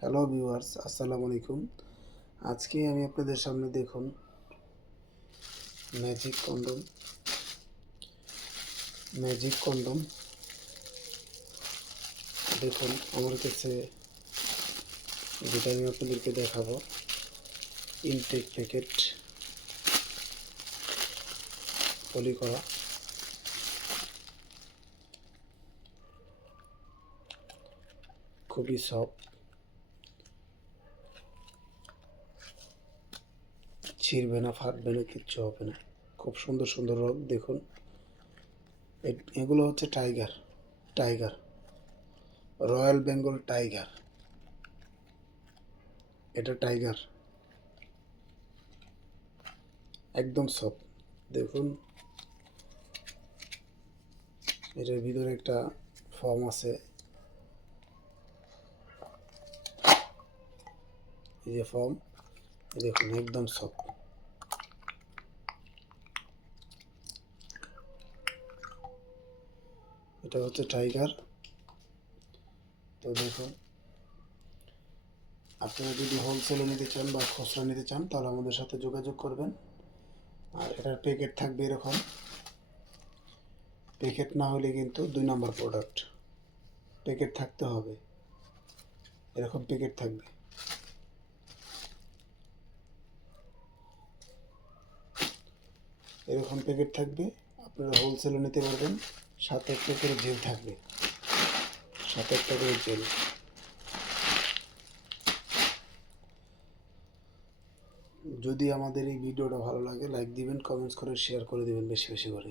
Hello viewers, আসসালামু আলাইকুম। আজকে আমি আপনাদের সামনে দেখুন ম্যাজিক কন্ডম। Magic condom. দেখুন, আমার কাছে যেটা আমি আপনাদেরকে দেখাবো, ইনটেক প্যাকেট পলি করা। খুবই সফট। ছিঁড়বে না, ফাটবে না, কিচ্ছু হবে না। খুব সুন্দর সুন্দর রোগ দেখুন। এগুলো হচ্ছে tiger tiger, royal Bengal tiger. এটা টাইগার। একদম সব দেখুন। এটার ভিতরে একটা ফর্ম আছে। এই যে ফর্ম, দেখুন, একদম সফট। এটা হচ্ছে টাইগার তো দেখুন আপনারা যদি হোলসেলে নিতে চান বা খুচরা নিতে চান, তাহলে আমাদের সাথে যোগাযোগ করবেন। আর এটার প্যাকেট থাকবে এরকম। প্যাকেট না হলে কিন্তু দুই নম্বর প্রোডাক্ট প্যাকেট থাকতে হবে। এরকম প্যাকেট থাকবে। এরকম প্যাকেট থাকবে। আপনারা হোলসেলে নিতে পারবেন। সাথে একটা করে জেল থাকবে। সাত একটা করে জেল। যদি আমাদের এই ভিডিওটা ভালো লাগে লাইক দিবেন কমেন্টস করে শেয়ার করে দিবেন বেশি বেশি করে।